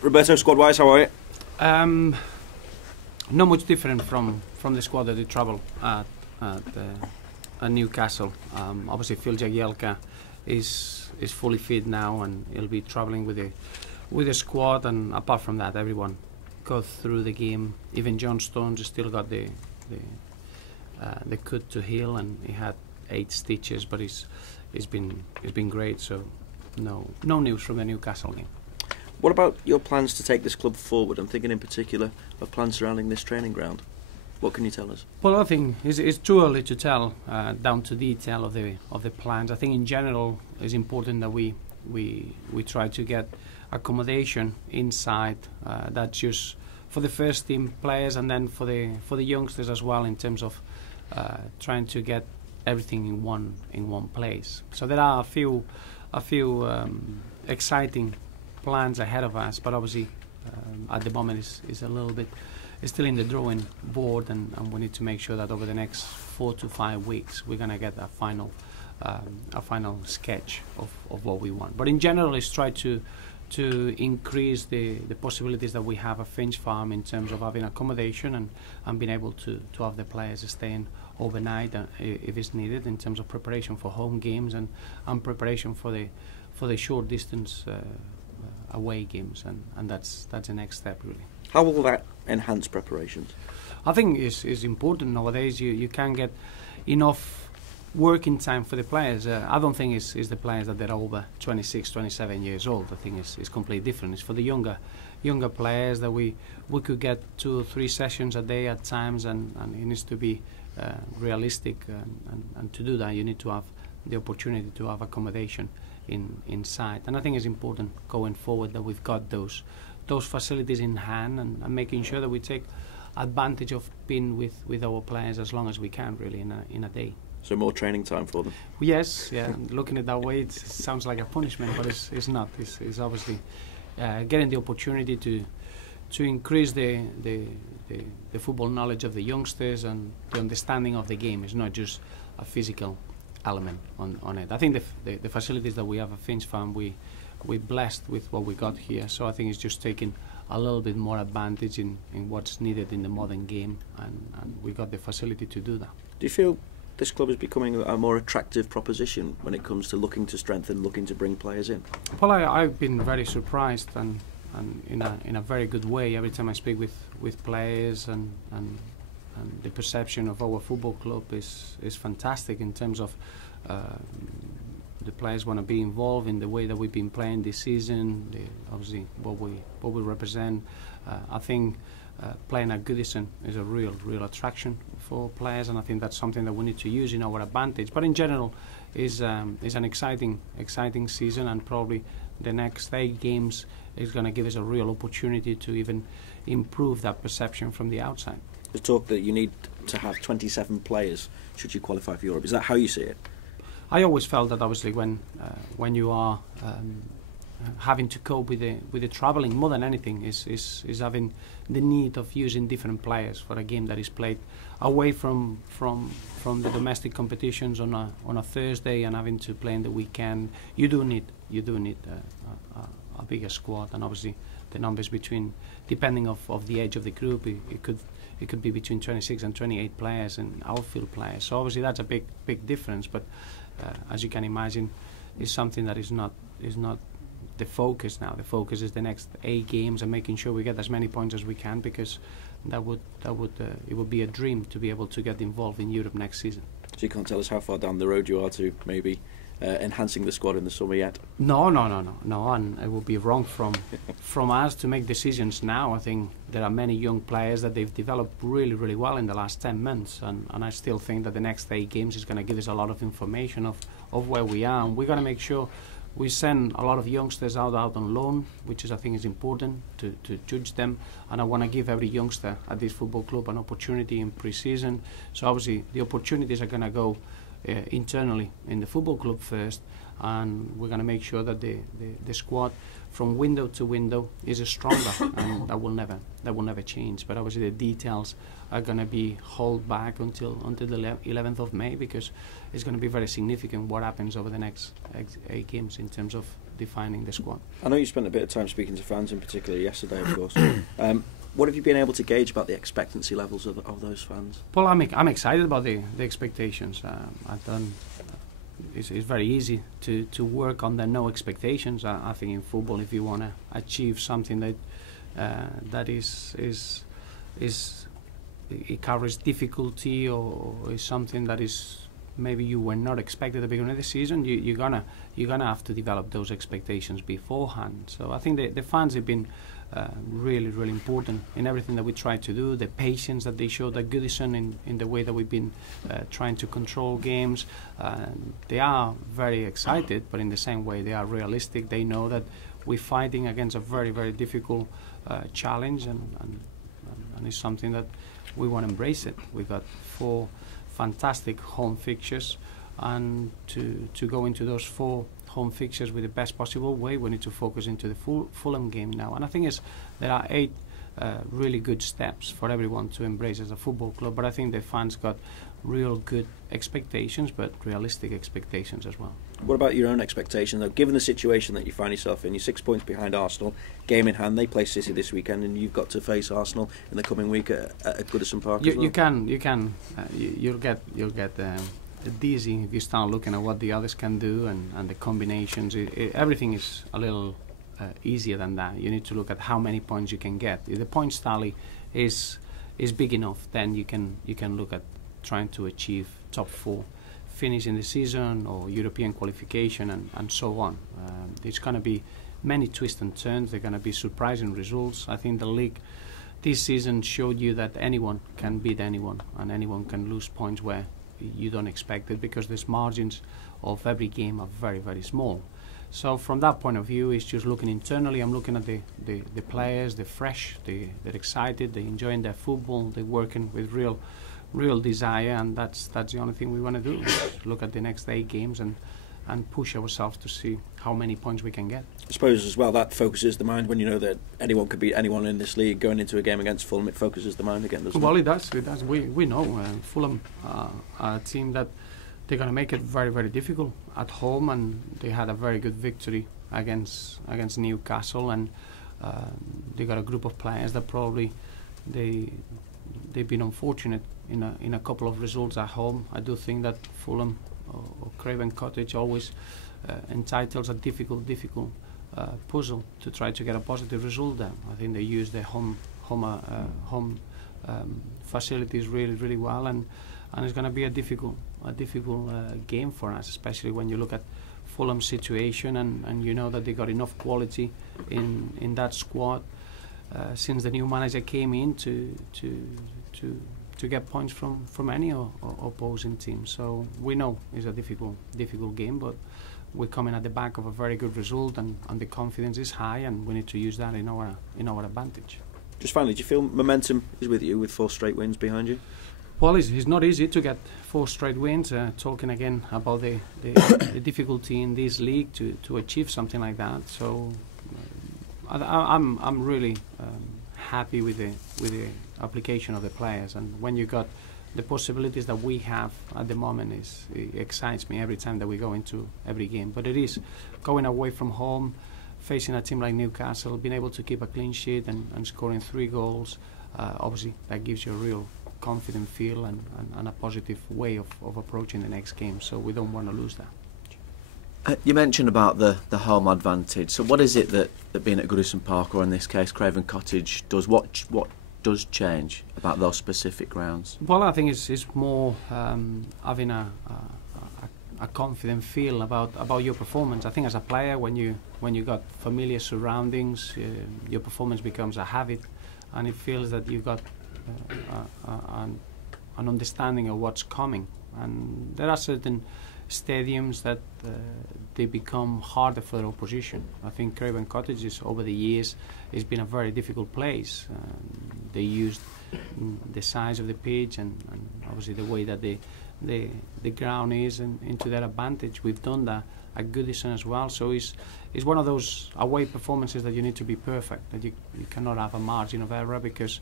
Roberto, squad-wise, how are you? Not much different from the squad that did travel at Newcastle. Obviously, Phil Jagielka is fully fit now, and he'll be travelling with the squad. And apart from that, everyone got through the game. Even John Stones still got the cut to heal, and he had 8 stitches, but he's been great. So no news from the Newcastle game. What about your plans to take this club forward? I'm thinking in particular of plans surrounding this training ground. What can you tell us? Well, I think it's too early to tell down to detail of the plans. I think in general it's important that we try to get accommodation inside. That's just for the first team players, and then for the youngsters as well, in terms of trying to get everything in one place. So there are a few exciting plans ahead of us, but obviously at the moment is a little bit still in the drawing board, and we need to make sure that over the next 4 to 5 weeks we're going to get a final sketch of what we want. But in general, it's try to increase the possibilities that we have at Finch Farm in terms of having accommodation and being able to have the players staying overnight if it's needed, in terms of preparation for home games and preparation for the short distance away games, and that's the next step really. How will that enhance preparations? I think it's important nowadays. You can get enough working time for the players. I don't think it's the players that are over 26, 27 years old. I think it's completely different. It's for the younger players that we could get 2 or 3 sessions a day at times, and it needs to be realistic. And to do that, you need to have the opportunity to have accommodation inside. And I think it's important going forward that we've got those facilities in hand, and making sure that we take advantage of being with our players as long as we can, really, in a day. So more training time for them? Yes, yeah. Looking at that way, it sounds like a punishment, but it's not. It's obviously getting the opportunity to increase the football knowledge of the youngsters and the understanding of the game. It's not just a physical element on it. I think the facilities that we have at Finch Farm, we're blessed with what we got here. So I think it's just taking a little bit more advantage in what's needed in the modern game, and we got the facility to do that. Do you feel this club is becoming a more attractive proposition when it comes to looking to strengthen, looking to bring players in? Well, I've been very surprised, and in a very good way, every time I speak with players, and the perception of our football club is fantastic in terms of the players want to be involved in the way that we've been playing this season. Obviously, what we represent. I think playing at Goodison is a real attraction for players, and I think that's something that we need to use in our advantage. But in general, is an exciting season, and probably the next 8 games is going to give us a real opportunity to even improve that perception from the outside. There's talk that you need to have 27 players should you qualify for Europe. Is that how you see it? I always felt that obviously when you are having to cope with the travelling, more than anything, is having the need of using different players for a game that is played away from the domestic competitions on a Thursday, and having to play in the weekend. You do need a bigger squad, and obviously the numbers between, depending of the age of the group, it could be between 26 and 28 players and outfield players. So obviously that's a big difference. But as you can imagine, it's something that is not the focus now. The focus is the next 8 games and making sure we get as many points as we can, because it would be a dream to be able to get involved in Europe next season. So you can't tell us how far down the road you are to maybe enhancing the squad in the summer yet? No, and it would be wrong from us to make decisions now. I think there are many young players that they've developed really well in the last 10 months, and I still think that the next 8 games is going to give us a lot of information of where we are, and we're going to make sure we send a lot of youngsters out on loan, which I think is important to judge them, and I want to give every youngster at this football club an opportunity in pre-season. So obviously the opportunities are going to go internally in the football club first, and we're going to make sure that the squad from window to window is stronger, and that will never change. But obviously the details are going to be held back until the 11th of May, because it's going to be very significant what happens over the next 8 games in terms of defining the squad. I know you spent a bit of time speaking to fans, in particular yesterday, of course. What have you been able to gauge about the expectancy levels of those fans? Well, I'm excited about the expectations. It's very easy to work on the no expectations. I think in football, if you want to achieve something that it covers difficulty or is something that is maybe you were not expected at the beginning of the season, you're gonna have to develop those expectations beforehand. So I think the fans have been really, really important in everything that we try to do. The patience that they showed at Goodison in the way that we've been trying to control games. They are very excited, but in the same way they are realistic. They know that we're fighting against a very, very difficult challenge, and it's something that we want to embrace it. We got 4 fantastic home fixtures, and to go into those 4 home fixtures with the best possible way, we need to focus into the Fulham game now. And I think there are 8 really good steps for everyone to embrace as a football club. But I think the fans got real good expectations, but realistic expectations as well. What about your own expectations, though? Given the situation that you find yourself in, you're 6 points behind Arsenal, game in hand. They play City this weekend, and you've got to face Arsenal in the coming week at Goodison Park. You'll get dizzy if you start looking at what the others can do and the combinations. Everything is a little easier than that. You need to look at how many points you can get. If the points tally is big enough, then you can look at trying to achieve top 4 finish in the season or European qualification and so on. There's going to be many twists and turns. There are going to be surprising results. I think the league this season showed you that anyone can beat anyone, and anyone can lose points where you don't expect it, because these margins of every game are very, very small. So from that point of view, it's just looking internally. I'm looking at the players. They're fresh, they're excited, they're enjoying their football, they're working with real desire, and that's the only thing we want to do. Look at the next 8 games and push ourselves to see how many points we can get. I suppose as well that focuses the mind when you know that anyone could beat anyone in this league. Going into a game against Fulham, it focuses the mind again, doesn't it? Well, it does. We know Fulham are a team that they're going to make it very, very difficult at home, and they had a very good victory against Newcastle, and they got a group of players that probably they've been unfortunate in a couple of results at home. I do think that Fulham or Craven Cottage always entitles a difficult puzzle to try to get a positive result there. I think they use their home facilities really, really well, and it's going to be a difficult game for us, especially when you look at Fulham's situation and you know that they got enough quality in that squad since the new manager came in to get points from any opposing team. So we know it's a difficult game, but we're coming at the back of a very good result, and the confidence is high, and we need to use that in our advantage. Just finally, do you feel momentum is with you with 4 straight wins behind you? Well, it's not easy to get 4 straight wins. Talking again about the difficulty in this league to achieve something like that. So I'm really happy with the application of the players, and when you got the possibilities that we have at the moment, it excites me every time that we go into every game. But it is going away from home, facing a team like Newcastle, being able to keep a clean sheet and scoring 3 goals. Obviously, that gives you a real confident feel and a positive way of approaching the next game. So we don't want to lose that. You mentioned about the home advantage. So what is it that being at Goodison Park, or in this case Craven Cottage, does? What does change about those specific grounds? Well, I think it's more having a confident feel about your performance. I think as a player, when you got familiar surroundings, your performance becomes a habit, and it feels that you got an understanding of what's coming. And there are certain stadiums that they become harder for the opposition. I think Craven Cottage over the years has been a very difficult place. They used the size of the pitch and obviously the way that the ground is into their advantage. We've done that at Goodison as well. So it's one of those away performances that you need to be perfect. That you cannot have a margin of error, because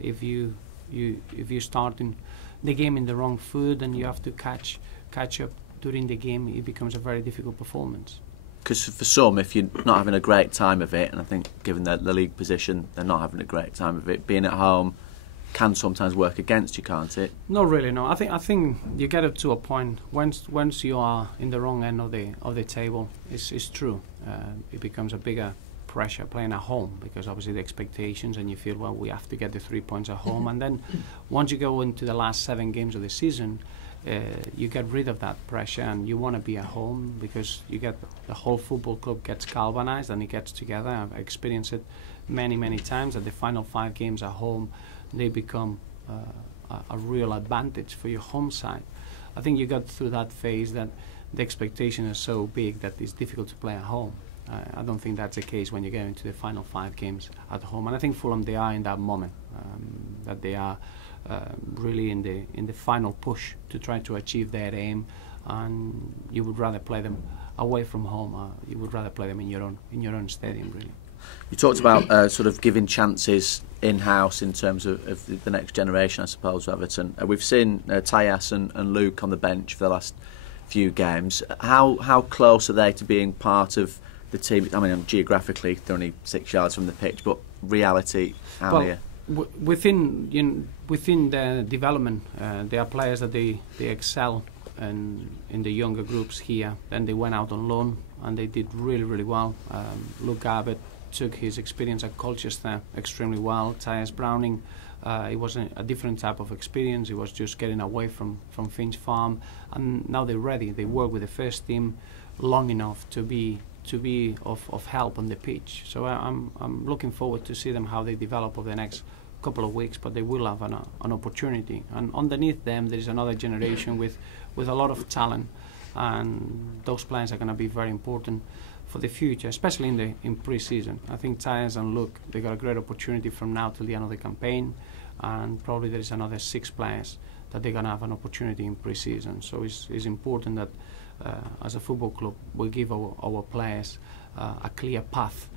if you start in the game in the wrong foot and you have to catch up during the game, it becomes a very difficult performance. because for some, if you're not having a great time of it, and I think given the league position, they're not having a great time of it, being at home can sometimes work against you, can't it? Not really, no. I think you get it to a point once you are in the wrong end of the table. It's true. It becomes a bigger pressure playing at home, because obviously the expectations, and you feel, well, we have to get the 3 points at home, and then once you go into the last 7 games of the season, you get rid of that pressure, and you want to be at home, because you get the whole football club gets galvanized and it gets together. I've experienced it many times that the final 5 games at home, they become a real advantage for your home side. I think you got through that phase that the expectation is so big that it's difficult to play at home. I don't think that's the case when you get into the final 5 games at home, and I think Fulham, they are in that moment, that they are really in the final push to try to achieve their aim, and you would rather play them away from home. You would rather play them in your own stadium, really. You talked about sort of giving chances in-house in terms of the next generation, I suppose, of Everton. We've seen Tyas and Luke on the bench for the last few games. How close are they to being part of the team? I mean, geographically, they're only 6 yards from the pitch, but reality, how near? Within the development, there are players that they excel in the younger groups here. Then they went out on loan and they did really well. Luke Abbott took his experience at Colchester extremely well. Tyas Browning, it was a different type of experience. It was just getting away from Finch Farm, and now they're ready. They work with the first team long enough to be of help on the pitch. So I'm looking forward to see them how they develop over the next couple of weeks, but they will have an opportunity. And underneath them, there is another generation with a lot of talent, and those players are going to be very important for the future, especially in pre-season. I think Tyas and Luke, they got a great opportunity from now till the end of the campaign, and probably there is another 6 players that they're going to have an opportunity in pre-season. So it's important that as a football club we give our players a clear path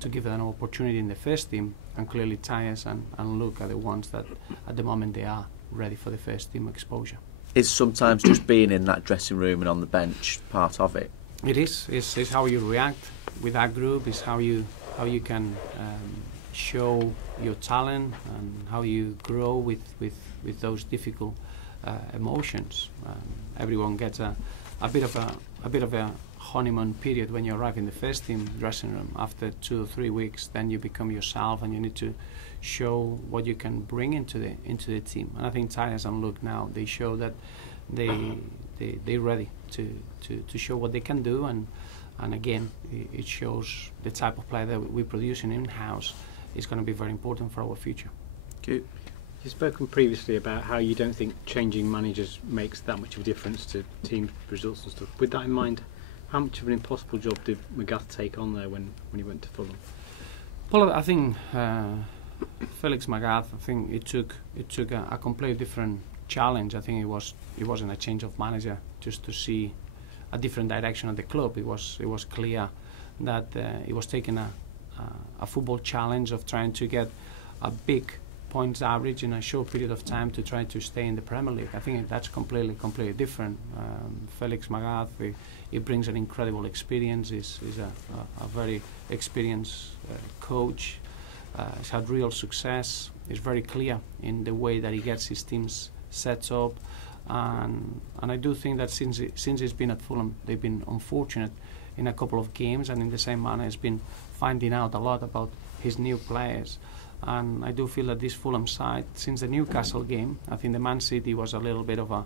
to give them an opportunity in the first team, and clearly Tyas and Luke are the ones that at the moment they are ready for the first team exposure. Is sometimes just being in that dressing room and on the bench part of it? It is. It's how you react with that group. It's how you can show your talent and how you grow with those difficult emotions. Everyone gets a bit of a honeymoon period when you arrive in the first team dressing room. After 2 or 3 weeks, then you become yourself, and you need to show what you can bring into the team. And I think Tyas and Luke now, they show that they're ready to show what they can do, and again it shows the type of player that we're producing in-house is going to be very important for our future. Good. You've spoken previously about how you don't think changing managers makes that much of a difference to team results and stuff. With that in mind, how much of an impossible job did McGath take on there when he went to Fulham? Well, I think Felix Magath, I think it took a completely different challenge. I think it wasn't a change of manager just to see a different direction of the club. It was clear that it was taking a football challenge of trying to get a big points average in a short period of time to try to stay in the Premier League. I think that's completely different. Felix Magath, he brings an incredible experience. He's a very experienced coach. He's had real success. He's very clear in the way that he gets his teams set up, and I do think that since he's been at Fulham, they've been unfortunate in a couple of games, and in the same manner has been finding out a lot about his new players. And I do feel that this Fulham side, since the Newcastle game, I think the Man City was a little bit of a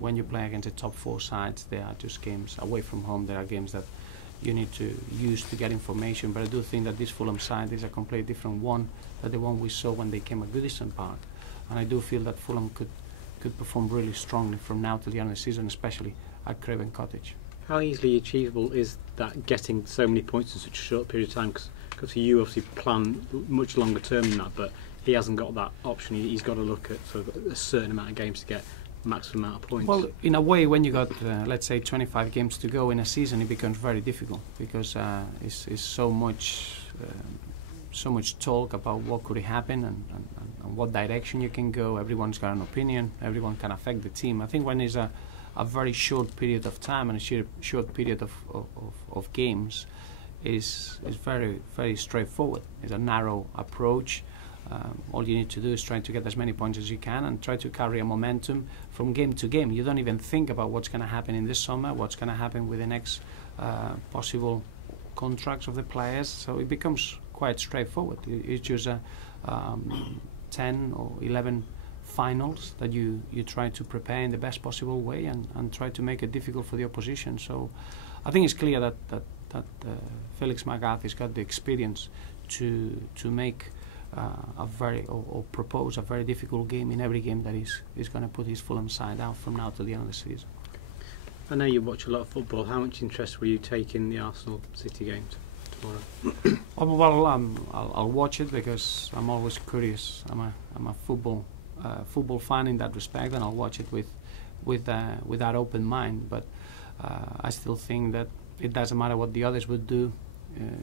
when you play against the top 4 sides, they are just games away from home. There are games that you need to use to get information, but I do think that this Fulham side is a completely different one than the one we saw when they came at Goodison Park. And I do feel that Fulham could perform really strongly from now till the end of the season, especially at Craven Cottage. How easily achievable is that, getting so many points in such a short period of time? Because you obviously plan much longer term than that, but he hasn't got that option. He's got to look at sort of a certain amount of games to get maximum amount of points. Well, in a way, when you got let's say 25 games to go in a season, it becomes very difficult, because it's so much talk about what could happen and what direction you can go. Everyone's got an opinion. Everyone can affect the team. I think when there's a a very short period of time and a short period of games is very, very straightforward. It's a narrow approach. All you need to do is try to get as many points as you can and try to carry a momentum from game to game. You don't even think about what's going to happen in this summer, what's going to happen with the next possible contracts of the players. So it becomes quite straightforward. It's just 10 or 11 finals that you try to prepare in the best possible way and try to make it difficult for the opposition. So I think it's clear that Felix McCarthy's got the experience to make or propose a very difficult game in every game that he's going to put his Fulham side out from now to the end of the season. I know you watch a lot of football. How much interest will you take in the Arsenal City game tomorrow? Well, I'll watch it because I'm always curious. I'm a football fan in that respect, and I'll watch it with that open mind. But I still think that it doesn't matter what the others would do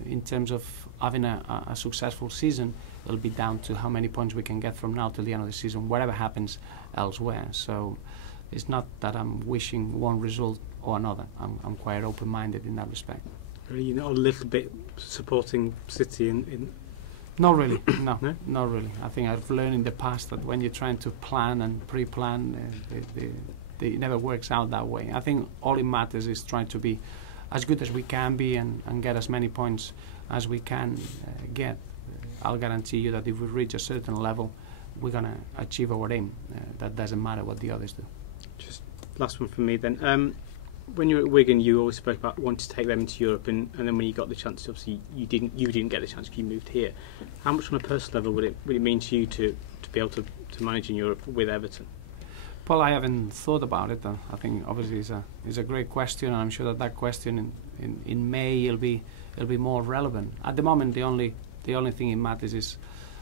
in terms of having a successful season. It'll be down to how many points we can get from now till the end of the season, whatever happens elsewhere. So it's not that I'm wishing one result or another. I'm quite open-minded in that respect. Are you not a little bit supporting City in Not really, no, not really. I think I've learned in the past that when you're trying to plan and pre-plan, it never works out that way. I think all it matters is trying to be as good as we can be and get as many points as we can get. I'll guarantee you that if we reach a certain level, we're going to achieve our aim. That doesn't matter what the others do. Just last one from me then. When you were at Wigan, you always spoke about wanting to take them into Europe, and then when you got the chance, obviously you didn't get the chance because you moved here. How much on a personal level would it mean to you to be able to manage in Europe with Everton? Well, I haven't thought about it. I think obviously it's a great question, and I'm sure that question in May it'll be more relevant. At the moment, the only thing it matters is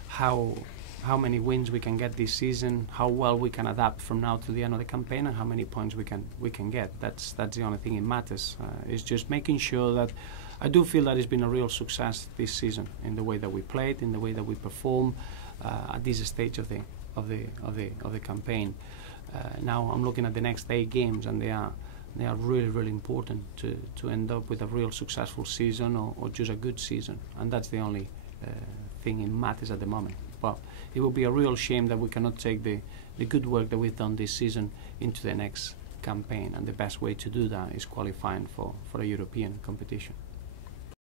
how many wins we can get this season, how well we can adapt from now to the end of the campaign, and how many points we can get. That's the only thing it matters. It's just making sure that I do feel that it's been a real success this season in the way that we played, in the way that we perform at this stage of the campaign. Now I'm looking at the next 8 games, and they are really, really important to end up with a real successful season or just a good season, and that's the only thing it matters at the moment. Well, it will be a real shame that we cannot take the good work that we've done this season into the next campaign, and the best way to do that is qualifying for a European competition.